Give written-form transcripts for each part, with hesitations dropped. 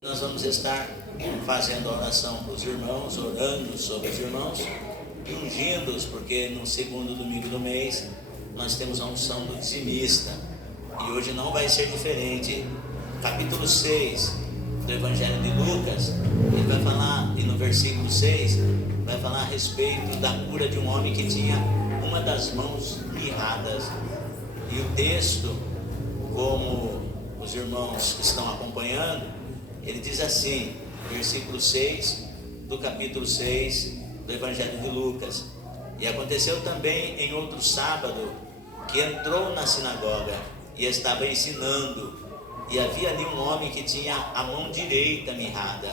Nós vamos estar fazendo a oração para os irmãos, orando sobre os irmãos e ungindo-os, porque no segundo domingo do mês nós temos a unção do dizimista. E hoje não vai ser diferente. Capítulo 6 do Evangelho de Lucas, ele vai falar, e no versículo 6, vai falar a respeito da cura de um homem que tinha uma das mãos mirradas. E o texto, como os irmãos estão acompanhando, ele diz assim, versículo 6 do capítulo 6 do Evangelho de Lucas: E aconteceu também em outro sábado, que entrou na sinagoga e estava ensinando, e havia ali um homem que tinha a mão direita mirrada.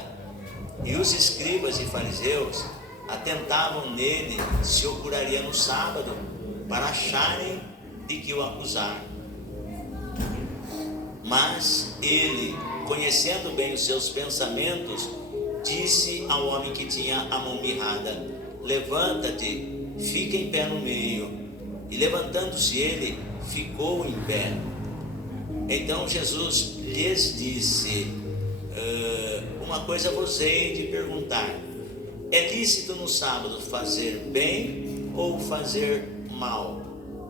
E os escribas e fariseus atentavam nele se o curaria no sábado, para acharem de que o acusar. Mas ele, conhecendo bem os seus pensamentos, disse ao homem que tinha a mão mirrada: Levanta-te, fica em pé no meio. E levantando-se ele, ficou em pé. Então Jesus lhes disse: Uma coisa vos hei de perguntar: é lícito no sábado fazer bem ou fazer mal?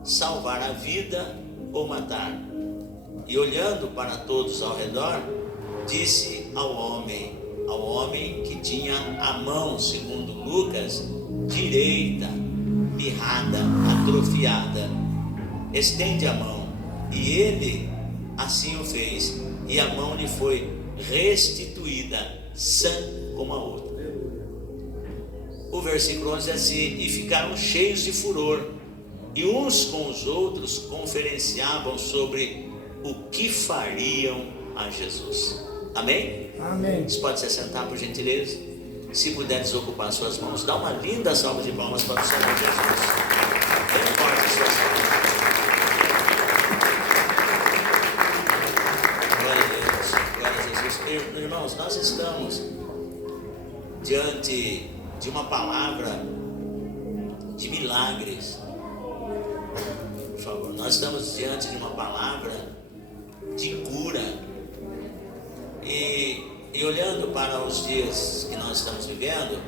Salvar a vida ou matar? E olhando para todos ao redor, disse ao homem que tinha a mão, segundo Lucas, direita, mirrada, atrofiada: Estende a mão. E ele assim o fez, e a mão lhe foi restituída, sã como a outra. O versículo 11 é assim: E ficaram cheios de furor, e uns com os outros conferenciavam sobre o que fariam a Jesus. Amém? Amém. Você pode se sentar, por gentileza? Se puder desocupar suas mãos, dá uma linda salva de palmas para o Senhor Jesus. Bem forte suas mãos. Glória a Deus, glória a Jesus. Irmãos, nós estamos diante de uma palavra de milagres. Por favor, nós estamos diante de uma palavra de cura. E olhando para os dias que nós estamos vivendo,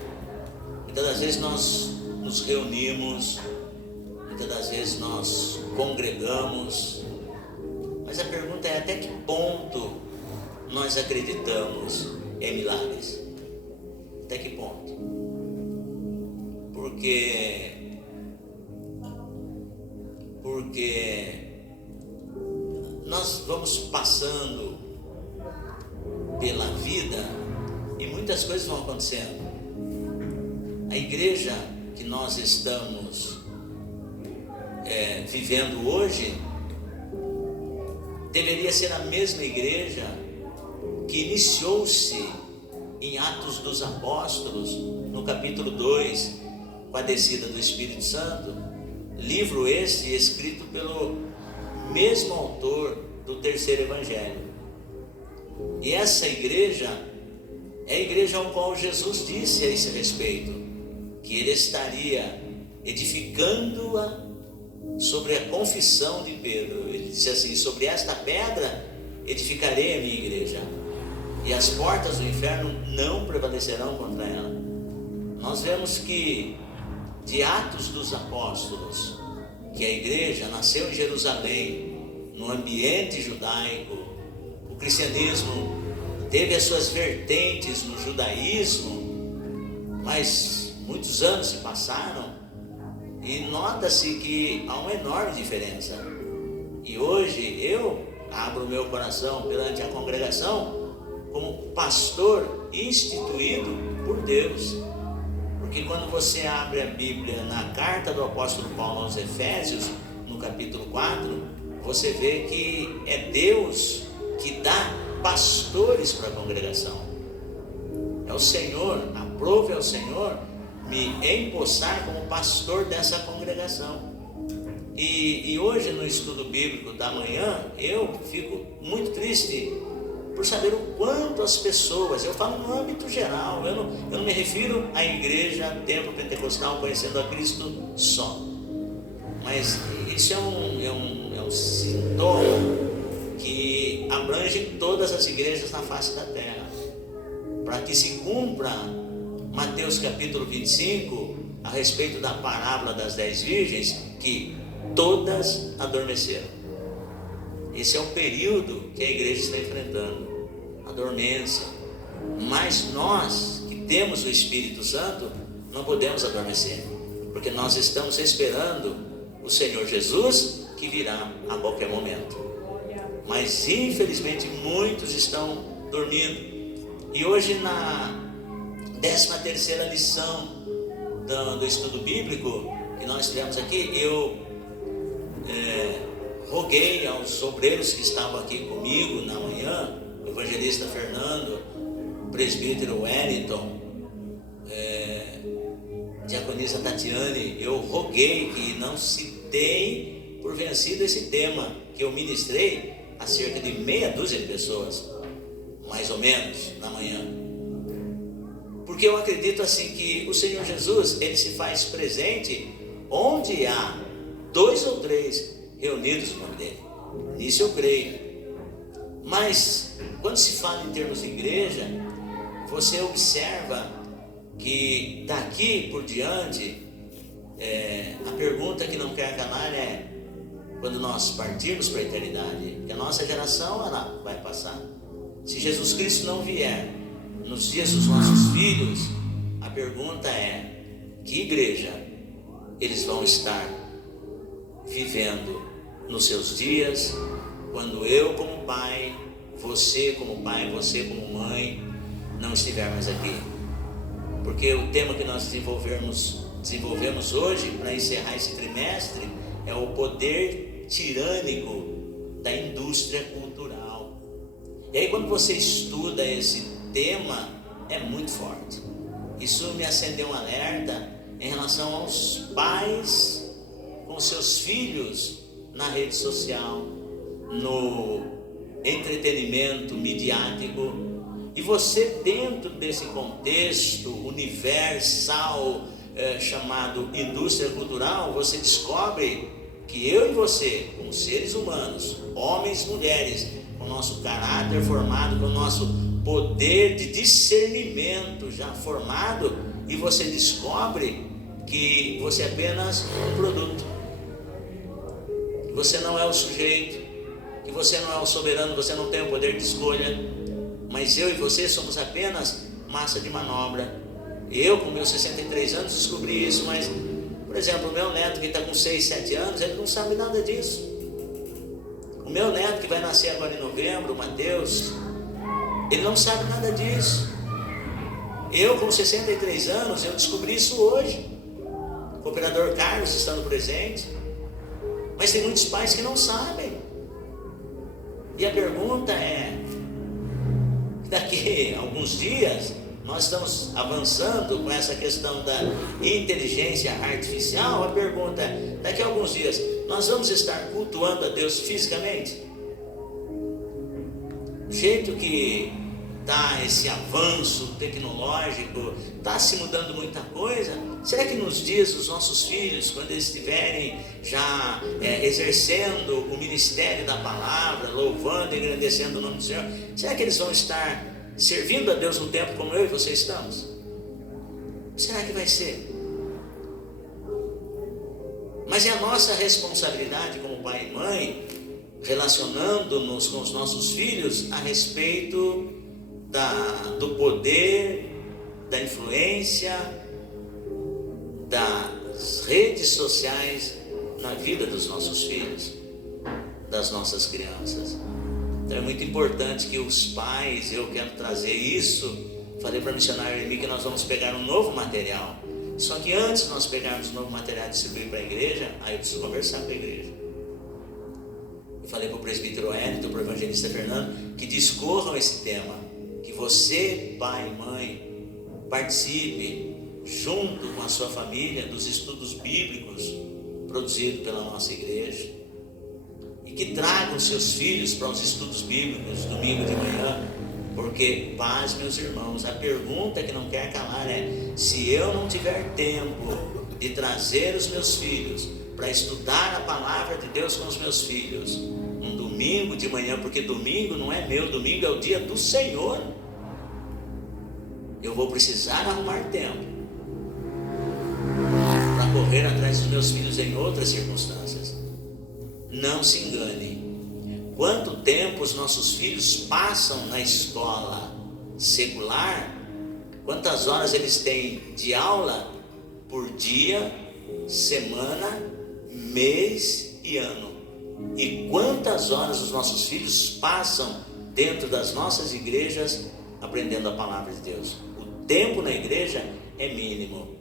muitas das vezes nós nos reunimos, muitas das vezes nós congregamos, mas a pergunta é: até que ponto nós acreditamos em milagres? Até que ponto? Porque nós vamos passando pela vida e muitas coisas vão acontecendo. A igreja que nós estamos vivendo hoje deveria ser a mesma igreja que iniciou-se em Atos dos Apóstolos, no capítulo 2, com a descida do Espírito Santo, livro esse escrito pelo mesmo autor do terceiro evangelho. E essa igreja é a igreja ao qual Jesus disse a esse respeito, que ele estaria edificando-a sobre a confissão de Pedro. Ele disse assim: sobre esta pedra edificarei a minha igreja, e as portas do inferno não prevalecerão contra ela. Nós vemos que de Atos dos Apóstolos, que a igreja nasceu em Jerusalém, no ambiente judaico. O cristianismo teve as suas vertentes no judaísmo, mas muitos anos se passaram e nota-se que há uma enorme diferença. E hoje eu abro meu coração perante a congregação como pastor instituído por Deus. Porque quando você abre a Bíblia na carta do apóstolo Paulo aos Efésios, no capítulo 4, você vê que é Deus que dá pastores para a congregação. É o Senhor, aprove ao Senhor me empossar como pastor dessa congregação. E hoje no estudo bíblico da manhã, eu fico muito triste por saber o quanto as pessoas, eu falo no âmbito geral, eu não me refiro à igreja, templo pentecostal, conhecendo a Cristo só, mas isso é um sintoma que abrange todas as igrejas na face da terra. para que se cumpra Mateus capítulo 25, a respeito da parábola das 10 virgens, que todas adormeceram. Esse é o período que a igreja está enfrentando, a dormência. Mas nós que temos o Espírito Santo não podemos adormecer, porque nós estamos esperando o Senhor Jesus, que virá a qualquer momento. Mas infelizmente muitos estão dormindo. E hoje, na 13ª lição do estudo bíblico que nós tivemos aqui, eu roguei aos obreiros que estavam aqui comigo na manhã, o evangelista Fernando, o presbítero Wellington, diaconisa Tatiane, eu roguei que não se deem por vencido esse tema que eu ministrei a cerca de meia dúzia de pessoas, mais ou menos, na manhã. Porque eu acredito assim que o Senhor Jesus, ele se faz presente onde há 2 ou 3 reunidos no nome dele. Nisso eu creio. Mas quando se fala em termos de igreja, você observa que daqui por diante, a pergunta que não quer calar é: quando nós partirmos para a eternidade, que a nossa geração ela vai passar, se Jesus Cristo não vier nos dias dos nossos filhos, a pergunta é: que igreja eles vão estar vivendo nos seus dias, quando eu como pai, você como mãe não estiver mais aqui? Porque o tema que nós desenvolvemos hoje, para encerrar esse trimestre, é o poder tirânico da indústria cultural. E aí, quando você estuda esse tema, é muito forte. Isso me acendeu um alerta em relação aos pais com seus filhos na rede social, no entretenimento midiático. E você, dentro desse contexto universal chamado indústria cultural, você descobre que eu e você, como seres humanos, homens e mulheres, com o nosso caráter formado, com o nosso poder de discernimento já formado, e você descobre que você é apenas um produto, que você não é o sujeito, que você não é o soberano, você não tem o poder de escolha. Mas eu e você somos apenas massa de manobra. Eu, com meus 63 anos, descobri isso. Mas, por exemplo, o meu neto que está com 6, 7 anos, ele não sabe nada disso. O meu neto que vai nascer agora em novembro, o Mateus, ele não sabe nada disso. Eu, com 63 anos, eu descobri isso hoje. O cooperador Carlos estando presente. Mas tem muitos pais que não sabem. E a pergunta é: daqui a alguns dias, nós estamos avançando com essa questão da inteligência artificial. A pergunta é: daqui a alguns dias, nós vamos estar cultuando a Deus fisicamente? Do jeito que está esse avanço tecnológico, está se mudando muita coisa. Será que nos dias dos nossos filhos, quando eles estiverem já exercendo o ministério da palavra, louvando e engrandecendo o nome do Senhor, será que eles vão estar servindo a Deus no tempo como eu e você estamos? Será que vai ser? Mas é a nossa responsabilidade como pai e mãe, relacionando-nos com os nossos filhos a respeito do poder, da influência das redes sociais na vida dos nossos filhos, das nossas crianças. Então é muito importante que os pais, eu quero trazer isso. Falei para a missionária Emi que nós vamos pegar um novo material. Só que antes de nós pegarmos um novo material e distribuir para a igreja, aí eu preciso conversar com a igreja. Eu falei para o presbítero Wellington, para o evangelista Fernando, que discorram esse tema. Que você, pai e mãe, participe junto com a sua família dos estudos bíblicos produzidos pela nossa igreja, e que tragam seus filhos para os estudos bíblicos domingo de manhã, porque, paz, meus irmãos, a pergunta que não quer calar é: se eu não tiver tempo de trazer os meus filhos para estudar a palavra de Deus com os meus filhos um domingo de manhã, porque domingo não é meu, domingo é o dia do Senhor. eu vou precisar arrumar tempo para correr atrás dos meus filhos em outras circunstâncias. Não se engane. Quanto tempo os nossos filhos passam na escola secular? Quantas horas eles têm de aula por dia, semana, mês e ano? E quantas horas os nossos filhos passam dentro das nossas igrejas aprendendo a palavra de Deus? O tempo na igreja é mínimo.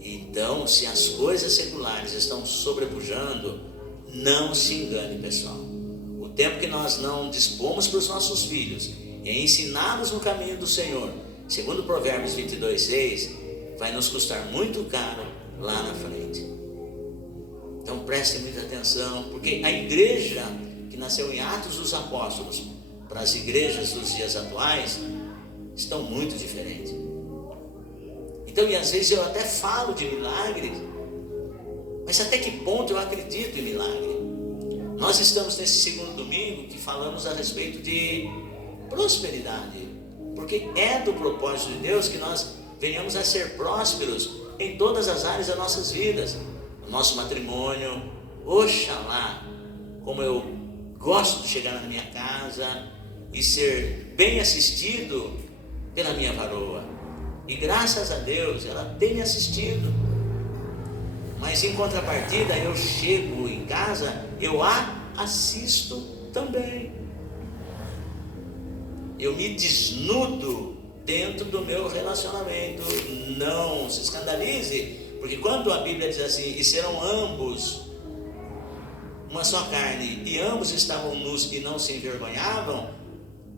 Então, se as coisas seculares estão sobrepujando, não se engane, pessoal. O tempo que nós não dispomos para os nossos filhos em ensiná-los no caminho do Senhor, segundo Provérbios 22:6, vai nos custar muito caro lá na frente. Então prestem muita atenção, porque a igreja que nasceu em Atos dos Apóstolos para as igrejas dos dias atuais estão muito diferentes. Então, e às vezes eu até falo de milagres, mas até que ponto eu acredito em milagre? Nós estamos nesse segundo domingo que falamos a respeito de prosperidade, porque é do propósito de Deus que nós venhamos a ser prósperos em todas as áreas das nossas vidas. No nosso matrimônio, oxalá, como eu gosto de chegar na minha casa e ser bem assistido pela minha varoa, e graças a Deus ela tem me assistido, mas em contrapartida eu chego em casa, eu a assisto também, eu me desnudo dentro do meu relacionamento. Não se escandalize, porque quando a Bíblia diz assim, e serão ambos uma só carne, e ambos estavam nus e não se envergonhavam,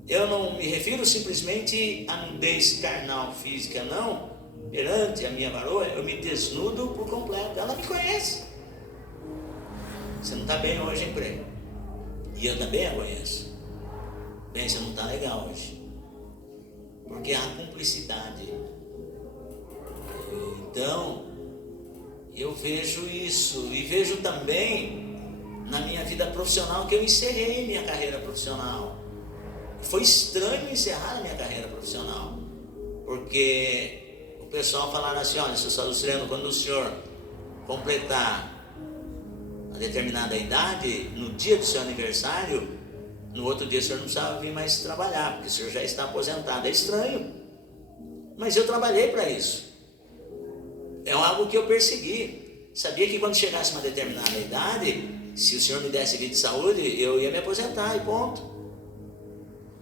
eu não me refiro simplesmente à nudez carnal, física, não. Perante a minha varoa, eu me desnudo por completo. Ela me conhece. Você não está bem hoje, hein, Prêmio? E eu também a conheço. Bem, você não está legal hoje, porque há cumplicidade. Então, eu vejo isso, e vejo também na minha vida profissional que eu encerrei minha carreira profissional. Foi estranho encerrar a minha carreira profissional, porque o pessoal falaram assim: olha, seu Salustiano, quando o senhor completar a determinada idade, no dia do seu aniversário, no outro dia o senhor não precisava vir mais trabalhar, porque o senhor já está aposentado. É estranho, mas eu trabalhei para isso, é algo que eu persegui. Sabia que quando chegasse uma determinada idade, se o senhor me desse vida de saúde, eu ia me aposentar e ponto.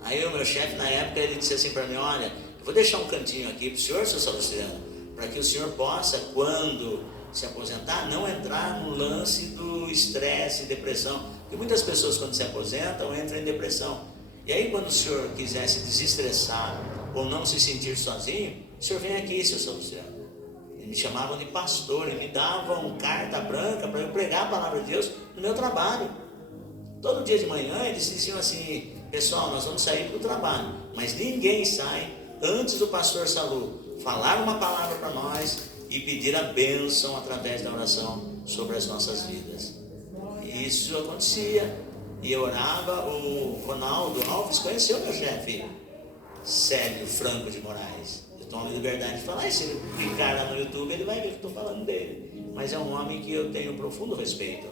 Aí o meu chefe na época, ele disse assim para mim: olha, eu vou deixar um cantinho aqui para o senhor, seu Salustiano, para que o senhor possa, quando se aposentar, não entrar no lance do estresse e depressão, porque muitas pessoas quando se aposentam entram em depressão. E aí quando o senhor quiser se desestressar ou não se sentir sozinho, o senhor vem aqui, seu Salustiano. Eles me chamavam de pastor e me davam carta branca para eu pregar a palavra de Deus no meu trabalho. Todo dia de manhã eles diziam assim: pessoal, nós vamos sair para o trabalho, mas ninguém sai antes do pastor Salu falar uma palavra para nós e pedir a bênção através da oração sobre as nossas vidas. E isso acontecia, e eu orava. O Ronaldo Alves conheceu meu chefe Célio Franco de Moraes. Eu tomo liberdade de falar, e se ele clicar lá no YouTube ele vai ver que estou falando dele, mas é um homem que eu tenho profundo respeito,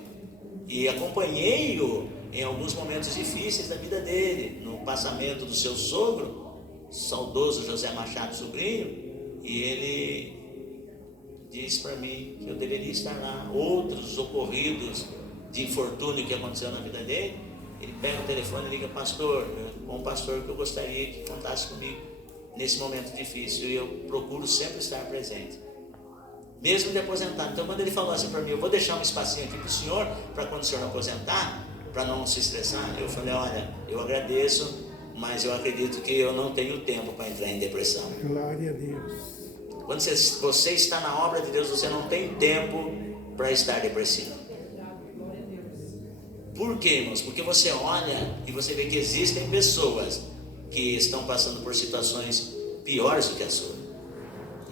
e acompanhei-o em alguns momentos difíceis da vida dele, no passamento do seu sogro, saudoso José Machado Sobrinho, e ele disse para mim que eu deveria estar lá. Outros ocorridos de infortúnio que aconteceu na vida dele, ele pega o telefone e liga: pastor, um pastor que eu gostaria que contasse comigo nesse momento difícil, e eu procuro sempre estar presente, mesmo de aposentado. Então quando ele falou assim para mim: eu vou deixar um espacinho aqui para o senhor, para quando o senhor aposentar, para não se estressar, eu falei: olha, eu agradeço, mas eu acredito que eu não tenho tempo para entrar em depressão. Glória a Deus. Quando você está na obra de Deus, você não tem tempo para estar depressivo. Por quê, irmãos? Porque você olha e você vê que existem pessoas que estão passando por situações piores do que a sua.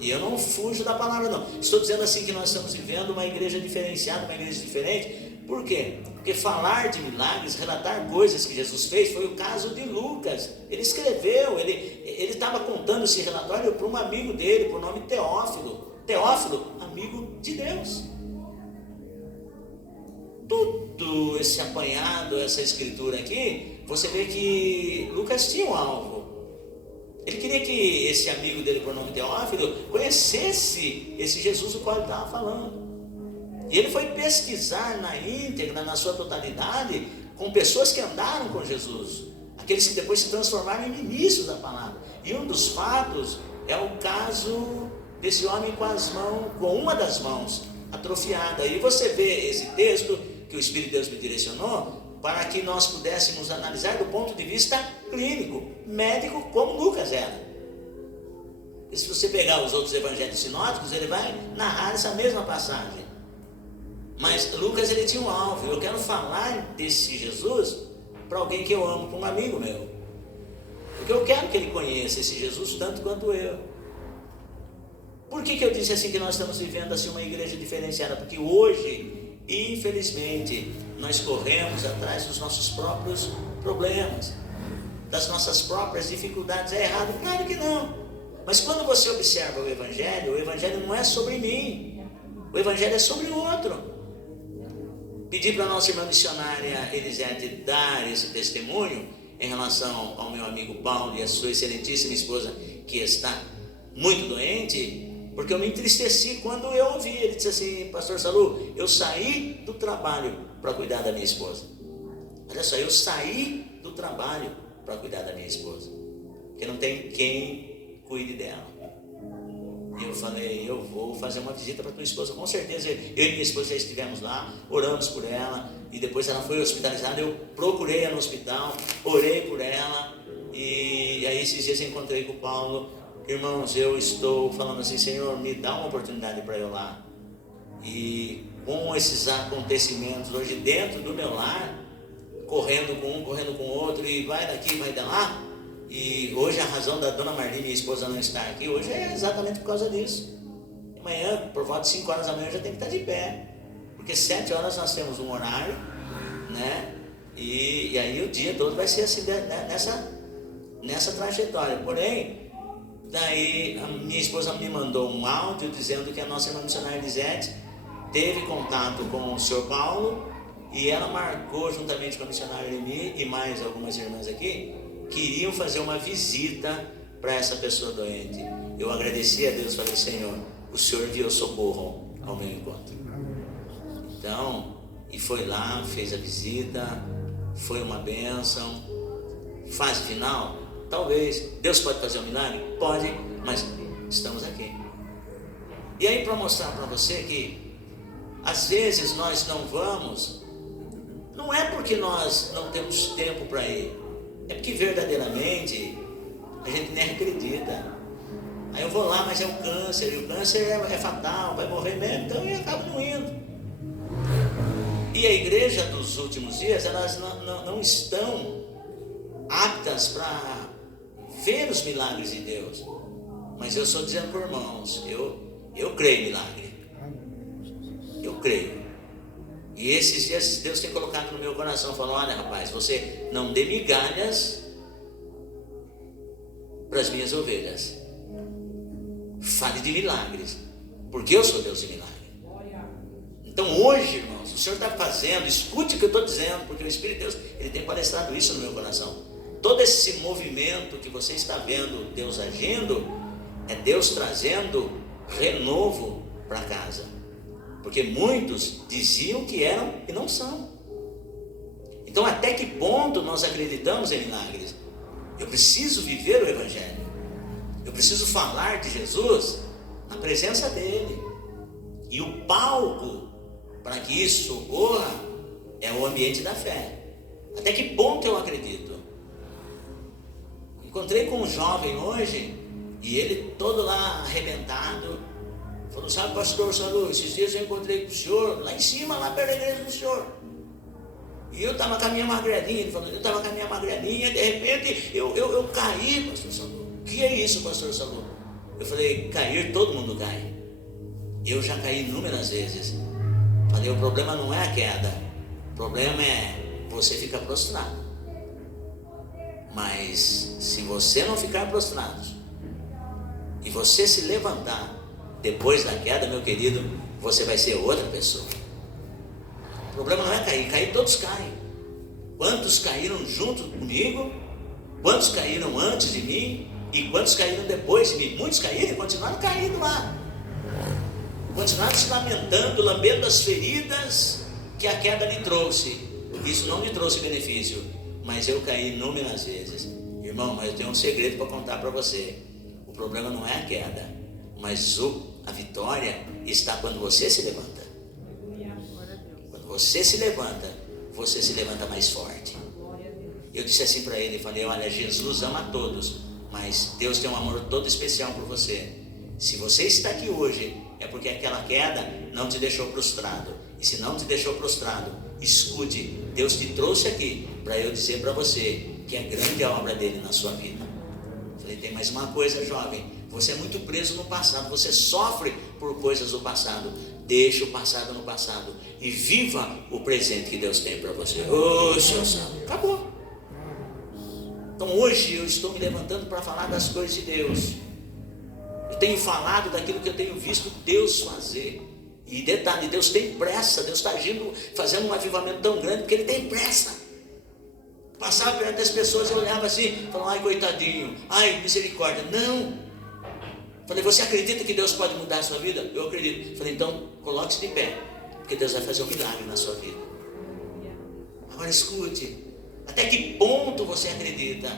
E eu não fujo da palavra, não. Estou dizendo assim que nós estamos vivendo uma igreja diferenciada, uma igreja diferente, Por quê? Porque falar de milagres, relatar coisas que Jesus fez, foi o caso de Lucas. Ele escreveu, ele estava contando esse relatório para um amigo dele, por nome Teófilo. Teófilo, amigo de Deus. Tudo esse apanhado, essa escritura aqui, você vê que Lucas tinha um alvo. Ele queria que esse amigo dele, por nome Teófilo, conhecesse esse Jesus do qual ele estava falando. E ele foi pesquisar na íntegra, na sua totalidade, com pessoas que andaram com Jesus, aqueles que depois se transformaram em ministros da palavra. E um dos fatos é o caso desse homem com uma das mãos atrofiada. E você vê esse texto que o Espírito de Deus me direcionou para que nós pudéssemos analisar do ponto de vista clínico, médico, como Lucas era. E se você pegar os outros evangelhos sinóticos, ele vai narrar essa mesma passagem. Mas Lucas, ele tinha um alvo. Eu quero falar desse Jesus para alguém que eu amo, para um amigo meu, porque eu quero que ele conheça esse Jesus tanto quanto eu. Por que eu disse assim que nós estamos vivendo assim uma igreja diferenciada? Porque hoje, infelizmente, nós corremos atrás dos nossos próprios problemas, das nossas próprias dificuldades. É errado? Claro que não. Mas quando você observa o Evangelho não é sobre mim, o Evangelho é sobre o outro. Pedi para a nossa irmã missionária Elisete dar esse testemunho em relação ao meu amigo Paulo e a sua excelentíssima esposa, que está muito doente, porque eu me entristeci quando eu ouvi. Ele disse assim: pastor Salu, eu saí do trabalho para cuidar da minha esposa. Olha só, eu saí do trabalho para cuidar da minha esposa, porque não tem quem cuide dela. E eu falei: eu vou fazer uma visita para tua esposa, com certeza. Eu e minha esposa já estivemos lá, oramos por ela, e depois ela foi hospitalizada. Eu procurei ela no hospital, orei por ela, e aí esses dias eu encontrei com o Paulo. Irmãos, eu estou falando assim: Senhor, me dá uma oportunidade para eu lá. E com esses acontecimentos hoje dentro do meu lar, correndo com um, correndo com o outro, e vai daqui, vai de lá. E hoje a razão da dona Marli, minha esposa, não estar aqui hoje é exatamente por causa disso. Amanhã, por volta de 5 horas da manhã, eu já tenho que estar de pé, porque 7 horas nós temos um horário, né? E aí o dia todo vai ser assim, nessa trajetória. Porém, daí a minha esposa me mandou um áudio dizendo que a nossa irmã missionária Elisete teve contato com o senhor Paulo, e ela marcou juntamente com a missionária Lemi e mais algumas irmãs aqui, que iriam fazer uma visita para essa pessoa doente. Eu agradeci a Deus, falei: Senhor, o Senhor enviou socorro ao meu encontro. Então, e foi lá, fez a visita, foi uma bênção. Fase final? Talvez. Deus pode fazer um milagre? Pode, mas estamos aqui. E aí, para mostrar para você que às vezes nós não vamos, não é porque nós não temos tempo para ir, é porque verdadeiramente a gente nem acredita. Aí eu vou lá, mas é o câncer, e o câncer é fatal, vai morrer mesmo, então eu acabo não indo. E a igreja dos últimos dias, elas não estão aptas para ver os milagres de Deus. Mas eu estou dizendo para os irmãos, eu creio em milagre. Eu creio. E esses dias Deus tem colocado no meu coração, falando: olha, rapaz, você não dê migalhas para as minhas ovelhas. Fale de milagres, porque eu sou Deus de milagre. Então hoje, irmãos, o Senhor está fazendo, escute o que eu estou dizendo, porque o Espírito de Deus, ele tem palestrado isso no meu coração. Todo esse movimento que você está vendo Deus agindo, é Deus trazendo renovo para casa. Porque muitos diziam que eram e não são. Então, até que ponto nós acreditamos em milagres? Eu preciso viver o Evangelho. Eu preciso falar de Jesus na presença dele. E o palco para que isso ocorra é o ambiente da fé. Até que ponto eu acredito? Encontrei com um jovem hoje, e ele todo lá arrebentado, falou: sabe, pastor Salu, esses dias eu encontrei com o senhor lá em cima, lá perto da igreja do senhor, e eu estava com a minha magrelinha. Ele falou: eu estava com a minha magrelinha, de repente eu caí, pastor Salu. O que é isso, pastor Salu? Eu falei: cair, todo mundo cai. Eu já caí inúmeras vezes. Falei: o problema não é a queda, O problema é você ficar prostrado. Mas se você não ficar prostrado e você se levantar depois da queda, meu querido, você vai ser outra pessoa. O problema não é cair todos caem. Quantos caíram junto comigo? Quantos caíram antes de mim? E quantos caíram depois de mim? Muitos caíram e continuaram caindo lá. Continuaram se lamentando, lambendo as feridas que a queda lhe trouxe. Isso não lhe trouxe benefício, mas eu caí inúmeras vezes. Irmão, mas eu tenho um segredo para contar para você. O problema não é a queda, mas a vitória está quando você se levanta. Quando você se levanta mais forte. Eu disse assim para ele, falei, olha, Jesus ama todos, mas Deus tem um amor todo especial por você. Se você está aqui hoje, é porque aquela queda não te deixou prostrado. E se não te deixou prostrado, escute, Deus te trouxe aqui para eu dizer para você que é grande a obra dele na sua vida. Falei, tem mais uma coisa, jovem, você é muito preso no passado, você sofre por coisas do passado. Deixa o passado no passado e viva o presente que Deus tem para você. Ô, Senhor Santo, acabou. Então hoje eu estou me levantando para falar das coisas de Deus. Eu tenho falado daquilo que eu tenho visto Deus fazer. E detalhe, Deus tem pressa. Deus está agindo, fazendo um avivamento tão grande, porque Ele tem pressa. Passava perto das pessoas e olhava assim, falava, ai coitadinho, ai misericórdia. Não. Falei, você acredita que Deus pode mudar a sua vida? Eu acredito. Falei, então coloque-se de pé, porque Deus vai fazer um milagre na sua vida. Agora escute, até que ponto você acredita?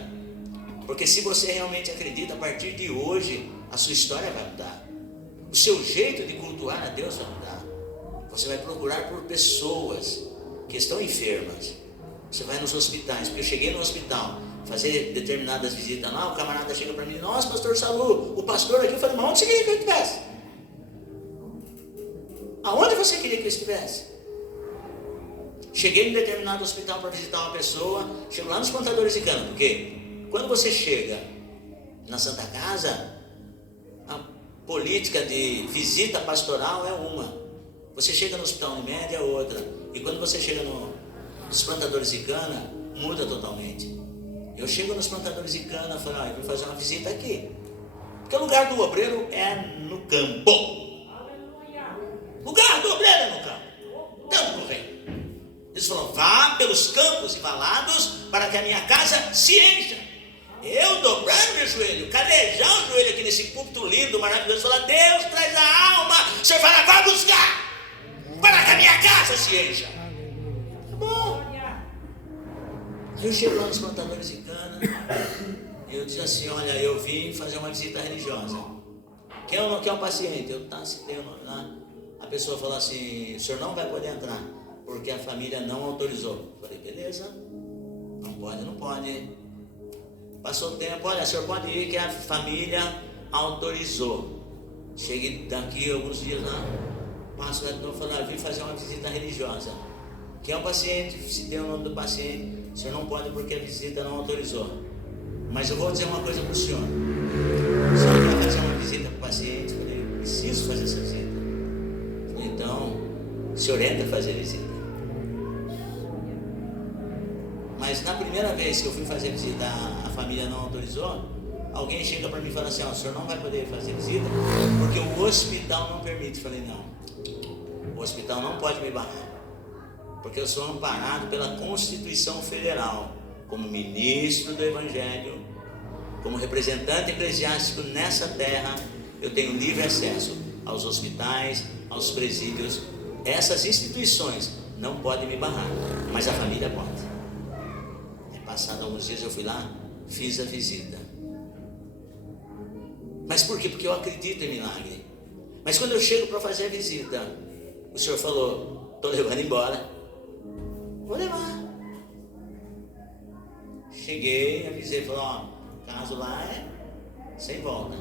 Porque se você realmente acredita, a partir de hoje a sua história vai mudar. O seu jeito de cultuar a Deus vai mudar. Você vai procurar por pessoas que estão enfermas. Você vai nos hospitais, porque eu cheguei no hospital fazer determinadas visitas lá, o camarada chega para mim, nossa, pastor Salu, o pastor aqui. Eu falei, mas onde você queria que eu estivesse? Aonde você queria que eu estivesse? Cheguei em determinado hospital para visitar uma pessoa, chego lá nos plantadores de cana, porque quando você chega na Santa Casa, a política de visita pastoral é uma, você chega no Hospital Unimed é outra, e quando você chega nos plantadores de cana, muda totalmente. Eu chego nos plantadores de cana e falo, eu vou fazer uma visita aqui, porque o lugar do obreiro é no campo. O lugar do obreiro é no campo, campo vem. Eles falaram, vá pelos campos e valados para que a minha casa se encha. Eu dobrando meu joelho, calejar o joelho aqui nesse púlpito lindo, maravilhoso, falar, Deus traz a alma, o Senhor fala, vai buscar, para que a minha casa se encha. Tá bom. Eu chego lá nos plantadores de cana, eu disse assim, olha, eu vim fazer uma visita religiosa. Quem é o paciente? Eu citei o nome lá. A pessoa falou assim, o senhor não vai poder entrar, porque a família não autorizou. Eu falei, beleza, não pode. Passou o tempo, olha, o senhor pode ir que a família autorizou. Cheguei daqui alguns dias lá, passo lá de novo, falei, eu vim fazer uma visita religiosa. Quem é o paciente? Citei o nome do paciente. O senhor não pode porque a visita não autorizou. Mas eu vou dizer uma coisa para o senhor. O senhor vai fazer uma visita para o paciente? Eu falei, eu preciso fazer essa visita. Eu falei, então, o senhor entra fazer a visita. Mas na primeira vez que eu fui fazer visita, a família não autorizou. Alguém chega para mim e fala assim, o senhor não vai poder fazer visita porque o hospital não permite. Eu falei, não, o hospital não pode me barrar, porque eu sou amparado pela Constituição Federal, como ministro do Evangelho, como representante eclesiástico nessa terra, eu tenho livre acesso aos hospitais, aos presídios. Essas instituições não podem me barrar, mas a família pode. Passado alguns dias eu fui lá, fiz a visita. Mas por quê? Porque eu acredito em milagre. Mas quando eu chego para fazer a visita, o senhor falou, estou levando embora. Vou levar. Cheguei, avisei, falou, o caso lá é sem volta.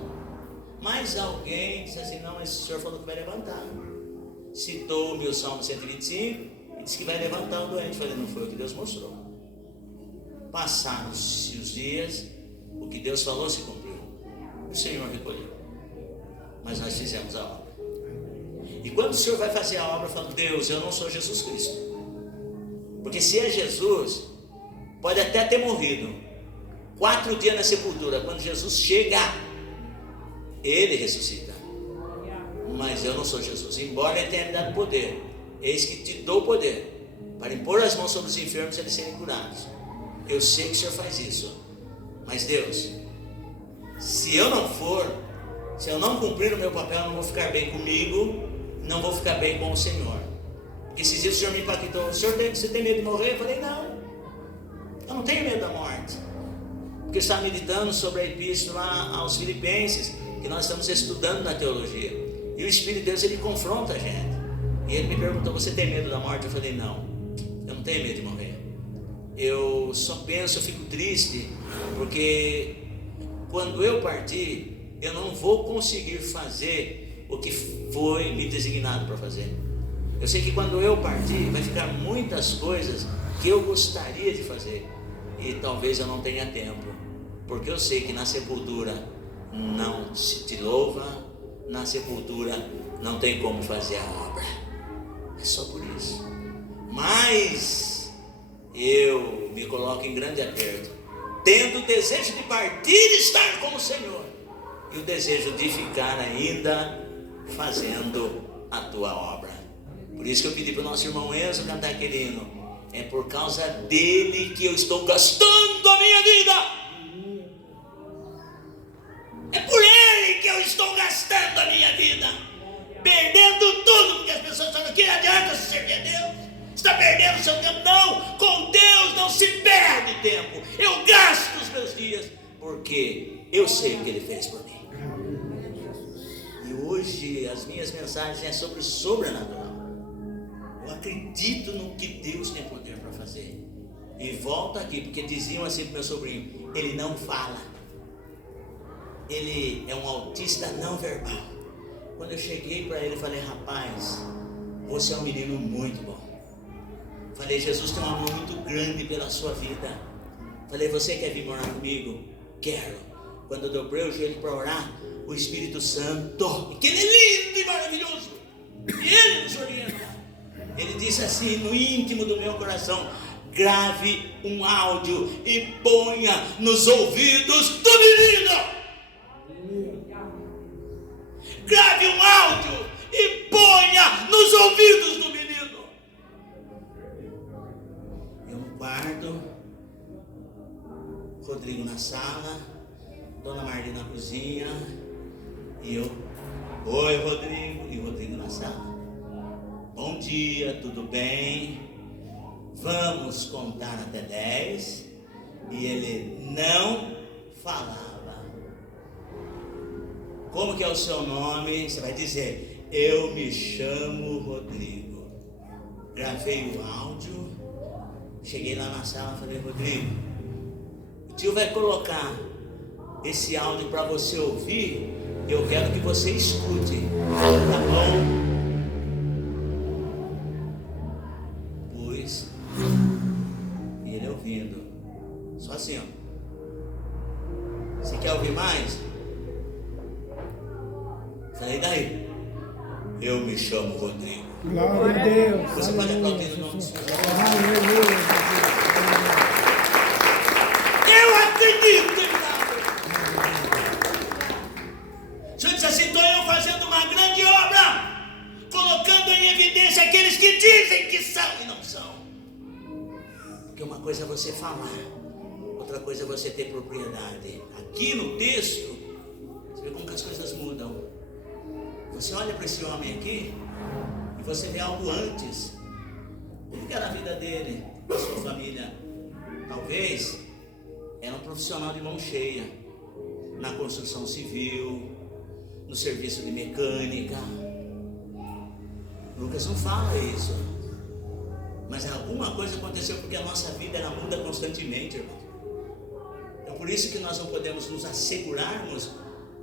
Mas alguém disse assim, não, mas o senhor falou que vai levantar. Citou-me o Salmo 125 e disse que vai levantar o doente. Falei, não foi o que Deus mostrou. Passaram-se os dias, o que Deus falou se cumpriu. O Senhor recolheu. Mas nós fizemos a obra. E quando o Senhor vai fazer a obra, eu falo, Deus, eu não sou Jesus Cristo. Porque se é Jesus, pode até ter morrido 4 dias na sepultura. Quando Jesus chega, ele ressuscita. Mas eu não sou Jesus, embora ele tenha me dado poder. Eis que te dou poder para impor as mãos sobre os enfermos e eles serem curados. Eu sei que o Senhor faz isso. Mas Deus, se eu não for, se eu não cumprir o meu papel, eu não vou ficar bem comigo, não vou ficar bem com o Senhor. Porque esses dias o Senhor me impactou. Você tem medo de morrer? Eu falei, não, eu não tenho medo da morte. Porque eu estava meditando sobre a epístola aos Filipenses, que nós estamos estudando na teologia. E o Espírito de Deus, ele confronta a gente. E ele me perguntou, você tem medo da morte? Eu falei, não, eu não tenho medo de morrer. Eu só penso, eu fico triste, porque quando eu partir, eu não vou conseguir fazer o que foi me designado para fazer. Eu sei que quando eu partir, vai ficar muitas coisas que eu gostaria de fazer, e talvez eu não tenha tempo, porque eu sei que na sepultura não se te louva, na sepultura não tem como fazer a obra. É só por isso. Mas eu me coloco em grande aperto, tendo o desejo de partir e estar com o Senhor, e o desejo de ficar ainda fazendo a tua obra. Por isso que eu pedi para o nosso irmão Enzo cantar aquele hino. É por causa dele que eu estou gastando a minha vida. É por ele que eu estou gastando a minha vida, perdendo tudo, porque as pessoas falam, que adianta se servir a Deus? Está perdendo o seu tempo? Não, com Deus não se perde tempo. Eu gasto os meus dias, porque eu sei o que ele fez por mim. E hoje as minhas mensagens é sobre o sobrenatural. Eu acredito no que Deus tem poder para fazer. E volto aqui, porque diziam assim para meu sobrinho, ele não fala, ele é um autista não verbal. Quando eu cheguei para ele, falei, rapaz, você é um menino muito bom. Falei, Jesus tem um amor muito grande pela sua vida. Falei, você quer vir morar comigo? Quero. Quando eu dobrei o joelho para orar, o Espírito Santo, que ele é lindo e maravilhoso, e ele nos orienta. Ele disse assim, no íntimo do meu coração, grave um áudio e ponha nos ouvidos do menino. Grave um áudio e ponha nos ouvidos do menino. Eu no quarto, Rodrigo na sala, Dona Marli na cozinha, e eu, oi Rodrigo, e Rodrigo na sala. Bom dia, tudo bem? Vamos contar até 10. E ele não falava. Como que é o seu nome? Você vai dizer, eu me chamo Rodrigo. Gravei o áudio, cheguei lá na sala e falei, Rodrigo, o tio vai colocar esse áudio para você ouvir. Eu quero que você escute, tá bom? E ele ouvindo, só assim, ó. Você quer ouvir mais? Falei, daí? Eu me chamo Rodrigo. Glória a Deus. Você pode aplaudir o nome do Senhor. Eu acredito em nada. O Senhor disse assim, estou eu fazendo uma grande obra, colocando em evidência aqueles que dizem que são e não são. Porque uma coisa é você falar, outra coisa é você ter propriedade. Aqui no texto, você vê como que as coisas mudam. Você olha para esse homem aqui e você vê algo antes. O que era a vida dele, a sua família? Talvez era um profissional de mão cheia, na construção civil, no serviço de mecânica. Lucas não fala isso. Mas alguma coisa aconteceu, porque a nossa vida ela muda constantemente, irmão. Então por isso que nós não podemos nos assegurarmos,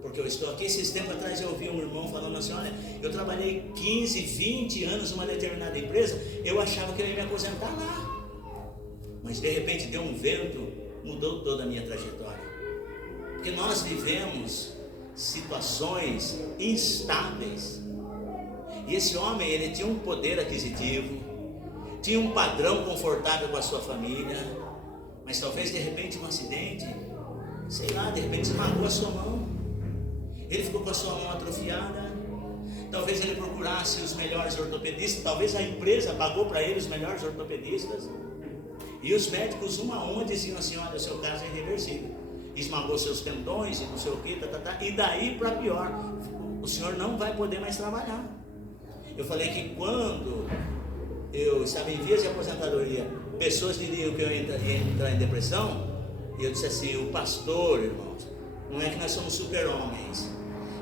porque eu estou aqui, esses tempos atrás eu ouvi um irmão falando assim, olha, eu trabalhei 15, 20 anos numa determinada empresa, eu achava que eu ia me aposentar lá, mas de repente deu um vento, mudou toda a minha trajetória, porque nós vivemos situações instáveis, e esse homem, ele tinha um poder aquisitivo, tinha um padrão confortável com a sua família, mas talvez de repente um acidente, sei lá, de repente esmagou a sua mão, ele ficou com a sua mão atrofiada. Talvez ele procurasse os melhores ortopedistas, talvez a empresa pagou para ele os melhores ortopedistas, e os médicos uma a uma diziam assim: olha, o seu caso é irreversível, esmagou seus tendões e não sei o que, e daí para pior, o senhor não vai poder mais trabalhar. Eu falei que quando eu estava em vias de aposentadoria, pessoas diriam que eu ia entrar em depressão, e eu disse assim: o pastor, irmãos, não é que nós somos super-homens,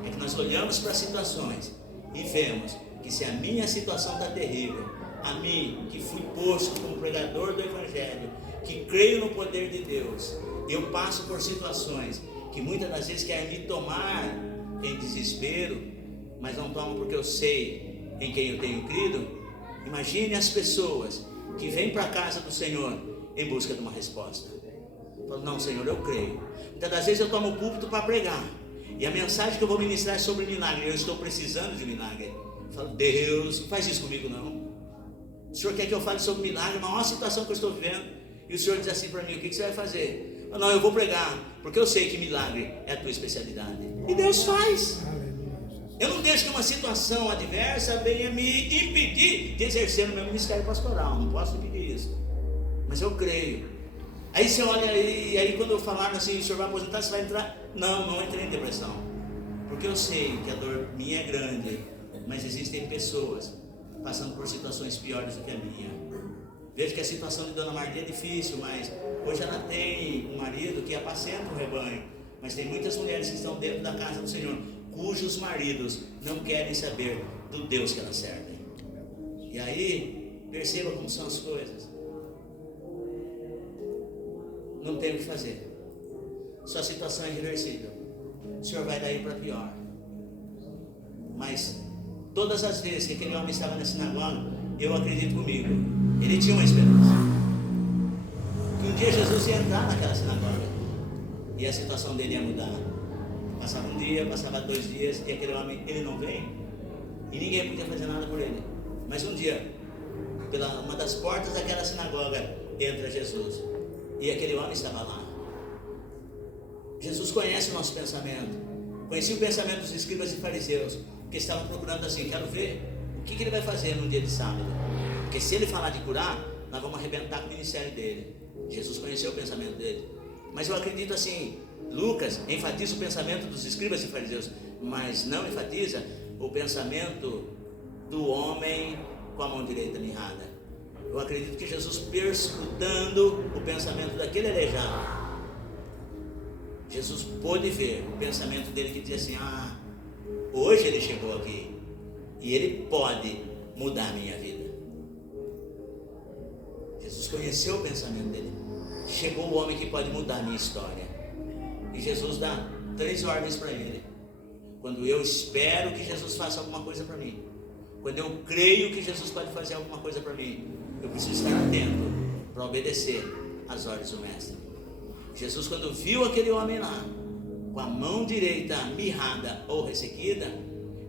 é que nós olhamos para situações e vemos que se a minha situação está terrível, a mim, que fui posto como pregador do Evangelho, que creio no poder de Deus, eu passo por situações que muitas das vezes querem me tomar em desespero, mas não tomam porque eu sei em quem eu tenho crido. Imagine as pessoas que vêm para a casa do Senhor em busca de uma resposta. Falam: não, Senhor, eu creio. Muitas das vezes eu tomo o púlpito para pregar, e a mensagem que eu vou ministrar é sobre milagre. Eu estou precisando de milagre. Eu falo: Deus, não faz isso comigo não. O Senhor quer que eu fale sobre milagre, a maior situação que eu estou vivendo. E o Senhor diz assim para mim: o que você vai fazer? Eu, não, eu vou pregar, porque eu sei que milagre é a tua especialidade. E Deus faz. Eu não deixo que uma situação adversa venha me impedir de exercer o meu ministério pastoral. Não posso impedir isso, mas eu creio. Aí você olha aí quando eu falar assim: o senhor vai aposentar, você vai entrar? Não entrei em depressão, porque eu sei que a dor minha é grande, mas existem pessoas passando por situações piores do que a minha. Vejo que a situação de Dona Marli é difícil, mas hoje ela tem um marido que apacenta o rebanho, mas tem muitas mulheres que estão dentro da casa do Senhor, cujos maridos não querem saber do Deus que elas servem. E aí, perceba como são as coisas. Não tem o que fazer, sua situação é irreversível, o Senhor vai daí para pior. Mas todas as vezes que aquele homem estava na sinagoga, eu acredito comigo, ele tinha uma esperança, que um dia Jesus ia entrar naquela sinagoga, e a situação dele ia mudar. Passava um dia, passava 2 dias, e aquele homem, ele não vem, e ninguém podia fazer nada por ele. Mas um dia, pela uma das portas daquela sinagoga, entra Jesus, e aquele homem estava lá. Jesus conhece o nosso pensamento, conhecia o pensamento dos escribas e fariseus, que estavam procurando assim: quero ver o que ele vai fazer no dia de sábado, porque se ele falar de curar, nós vamos arrebentar com o ministério dele. Jesus conheceu o pensamento dele, mas eu acredito assim, Lucas enfatiza o pensamento dos escribas e fariseus, mas não enfatiza o pensamento do homem com a mão direita mirrada. Eu acredito que Jesus, perscrutando o pensamento daquele aleijado, Jesus pôde ver o pensamento dele, que dizia assim: hoje ele chegou aqui e ele pode mudar a minha vida. Jesus conheceu o pensamento dele. Chegou o homem que pode mudar a minha história. E Jesus dá 3 ordens para ele. Quando eu espero que Jesus faça alguma coisa para mim, quando eu creio que Jesus pode fazer alguma coisa para mim, eu preciso estar atento para obedecer às ordens do mestre. Jesus, quando viu aquele homem lá com a mão direita mirrada ou ressequida,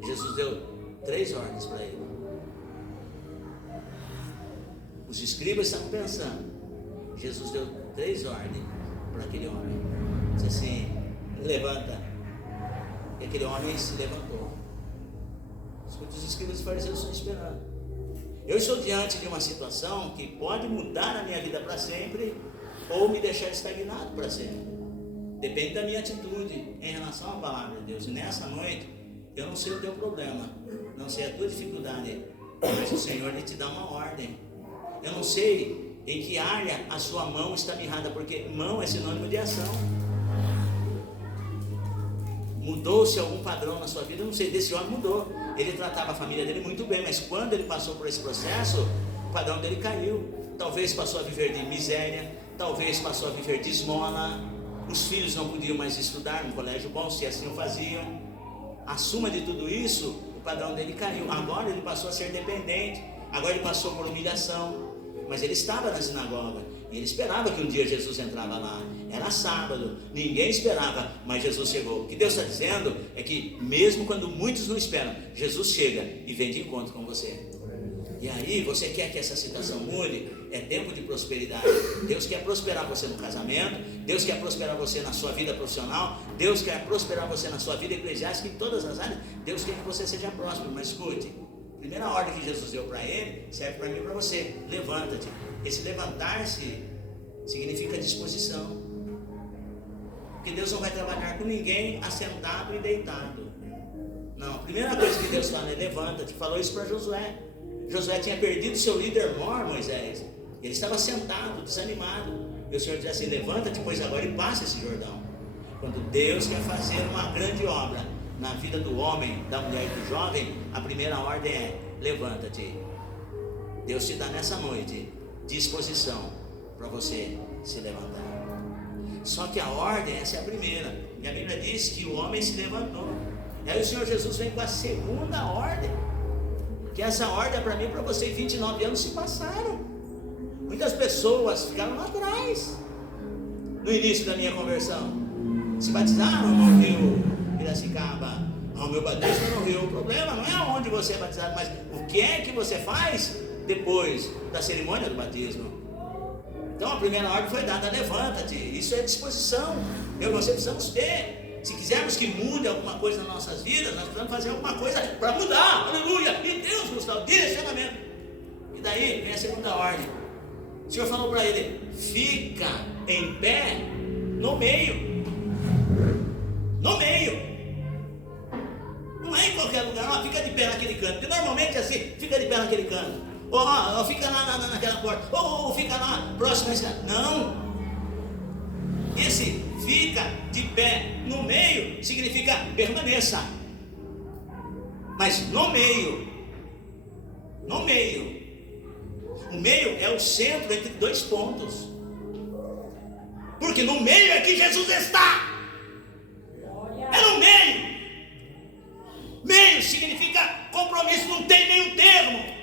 Jesus deu 3 ordens para ele. Os escribas estavam pensando, Jesus deu 3 ordens para aquele homem. Disse assim: levanta. E aquele homem se levantou. Os escribas e fariseus estão esperando. Eu estou diante de uma situação que pode mudar a minha vida para sempre, ou me deixar estagnado para sempre. Depende da minha atitude em relação à palavra de Deus. E nessa noite, eu não sei o teu problema, não sei a tua dificuldade, mas o Senhor ele te dá uma ordem. Eu não sei em que área a sua mão está mirrada, porque mão é sinônimo de ação. Mudou-se algum padrão na sua vida? Eu não sei, desse homem mudou. Ele tratava a família dele muito bem, mas quando ele passou por esse processo, o padrão dele caiu. Talvez passou a viver de miséria, talvez passou a viver de esmola. Os filhos não podiam mais estudar no colégio bom, se assim o faziam. A suma de tudo isso, o padrão dele caiu. Agora ele passou a ser dependente, agora ele passou por humilhação. Mas ele estava na sinagoga e ele esperava que um dia Jesus entrava lá. Era sábado, ninguém esperava, mas Jesus chegou. O que Deus está dizendo é que mesmo quando muitos não esperam, Jesus chega e vem de encontro com você. E aí, você quer que essa situação mude? É tempo de prosperidade. Deus quer prosperar você no casamento, Deus quer prosperar você na sua vida profissional, Deus quer prosperar você na sua vida eclesiástica, em todas as áreas. Deus quer que você seja próspero. Mas escute, a primeira ordem que Jesus deu para ele, serve para mim e para você: levanta-te. Esse levantar-se significa disposição. Porque Deus não vai trabalhar com ninguém assentado e deitado. Não, a primeira coisa que Deus fala é: levanta-te. Falou isso para Josué. Josué tinha perdido seu líder maior, Moisés. Ele estava sentado, desanimado. E o Senhor dizia assim: levanta-te, pois agora, e passa esse Jordão. Quando Deus quer fazer uma grande obra na vida do homem, da mulher e do jovem, a primeira ordem é: levanta-te. Deus te dá nessa noite disposição para você se levantar. Só que a ordem, essa é a primeira. E a Bíblia diz que o homem se levantou. E aí o Senhor Jesus vem com a segunda ordem, que essa ordem é para mim e para você. 29 anos se passaram. Muitas pessoas ficaram lá atrás. No início da minha conversão, se batizaram no rio Piracicaba. O meu batismo no rio. O problema não é aonde você é batizado, mas o que é que você faz depois da cerimônia do batismo. Então a primeira ordem foi dada: levanta-te. Isso é disposição. Eu e você precisamos ter. Se quisermos que mude alguma coisa nas nossas vidas, nós precisamos fazer alguma coisa para mudar. Aleluia! E Deus nos dá o direcionamento. E daí vem a segunda ordem. O Senhor falou para ele: fica em pé no meio. No meio. Não é em qualquer lugar. Não, fica de pé naquele canto. Porque normalmente é assim: fica de pé naquele canto. Ou fica lá naquela porta. Ou fica lá próximo. Não. Esse fica de pé no meio significa permaneça. Mas no meio. No meio. O meio é o centro entre dois pontos. Porque no meio é que Jesus está. É no meio. Meio significa compromisso, não tem meio termo.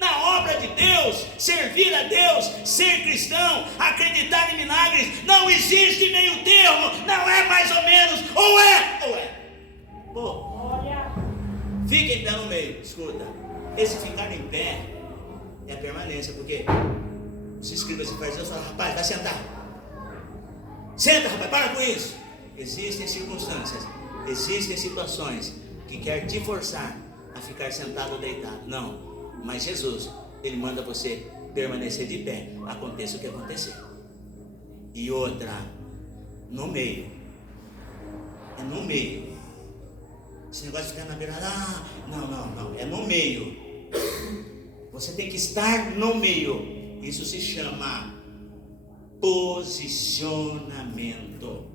Na obra de Deus, servir a Deus, ser cristão, acreditar em milagres, não existe meio termo. Não é mais ou menos, ou é, ou é. Pô, fica em pé no meio. Escuta, esse ficar em pé é a permanência. Porque os escribas e fariseus falam: rapaz, vai sentar. Senta, rapaz, para com isso. Existem circunstâncias, existem situações que quer te forçar a ficar sentado ou deitado. Não. Mas Jesus, Ele manda você permanecer de pé, aconteça o que acontecer. E outra, no meio. É no meio. Esse negócio de ficar na beirada, não. É no meio. Você tem que estar no meio. Isso se chama posicionamento.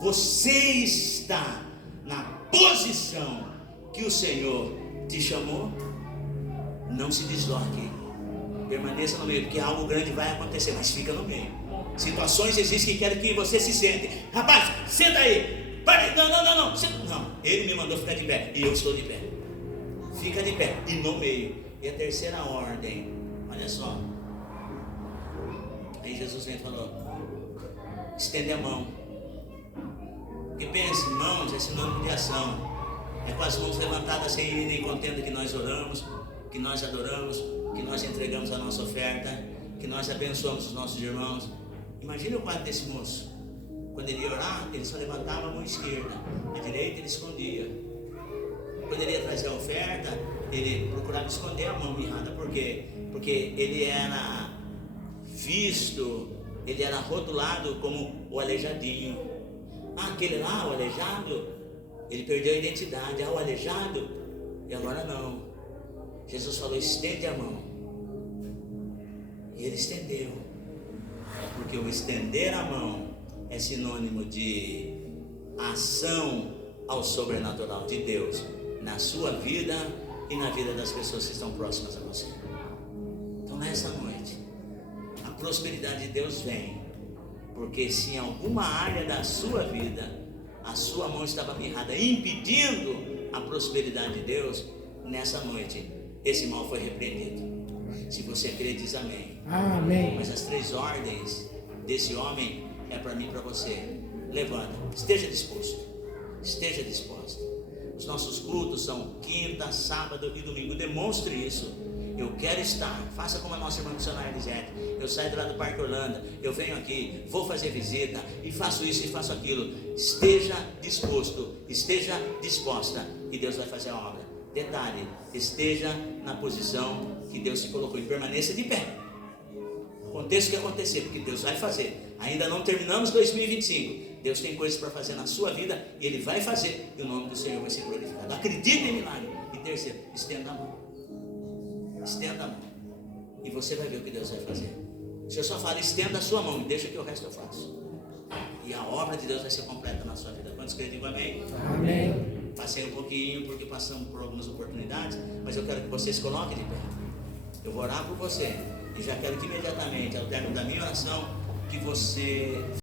Você está na posição que o Senhor te chamou. Não se desloque, permaneça no meio, porque algo grande vai acontecer, mas fica no meio. Situações existem que querem que você se sente. Rapaz, senta aí. Pare. Não. Não, Ele me mandou ficar de pé e eu estou de pé. Fica de pé e no meio. E a terceira ordem, olha só. Aí Jesus vem e falou: estende a mão. Porque pense, mãos é sinônimo de ação. É com as mãos levantadas sem ir nem contendo que nós oramos, que nós adoramos, que nós entregamos a nossa oferta, que nós abençoamos os nossos irmãos. Imagine o quadro desse moço. Quando ele ia orar, ele só levantava a mão esquerda, a direita ele escondia. Quando ele ia trazer a oferta, ele procurava esconder a mão mirrada. Por quê? Porque ele era visto, ele era rotulado como o aleijadinho. Aquele lá, o aleijado, ele perdeu a identidade. O aleijado, e agora não. Jesus falou: estende a mão. E ele estendeu. Porque o estender a mão é sinônimo de ação ao sobrenatural de Deus na sua vida e na vida das pessoas que estão próximas a você. Então nessa noite, a prosperidade de Deus vem, porque se em alguma área da sua vida a sua mão estava mirrada, impedindo a prosperidade de Deus, nessa noite esse mal foi repreendido. Se você crê, diz amém. Amém. Mas as 3 ordens desse homem é para mim e para você. Levanta, esteja disposto, esteja disposto. Os nossos cultos são quinta, sábado e domingo. Demonstre isso. eu quero estar. Faça como a nossa irmã missionária Elisete. Eu saio de lá do Parque Orlando, eu venho aqui, vou fazer visita e faço isso e faço aquilo. Esteja disposto, esteja disposta e Deus vai fazer a obra. Detalhe, esteja na posição que Deus se colocou e permaneça de pé. Aconteça o que acontecer, porque Deus vai fazer. Ainda não terminamos 2025. Deus tem coisas para fazer na sua vida e Ele vai fazer, e o nome do Senhor vai ser glorificado. Acredite em milagre. E terceiro, estenda a mão. Estenda a mão e você vai ver o que Deus vai fazer. O Senhor só fala: estenda a sua mão e deixa que o resto eu faço, e a obra de Deus vai ser completa na sua vida. Quantos creem? Digo amém? Amém. Passei um pouquinho porque passamos por algumas oportunidades, mas eu quero que vocês coloquem de pé. Eu vou orar por você e já quero que imediatamente, ao término da minha oração, que você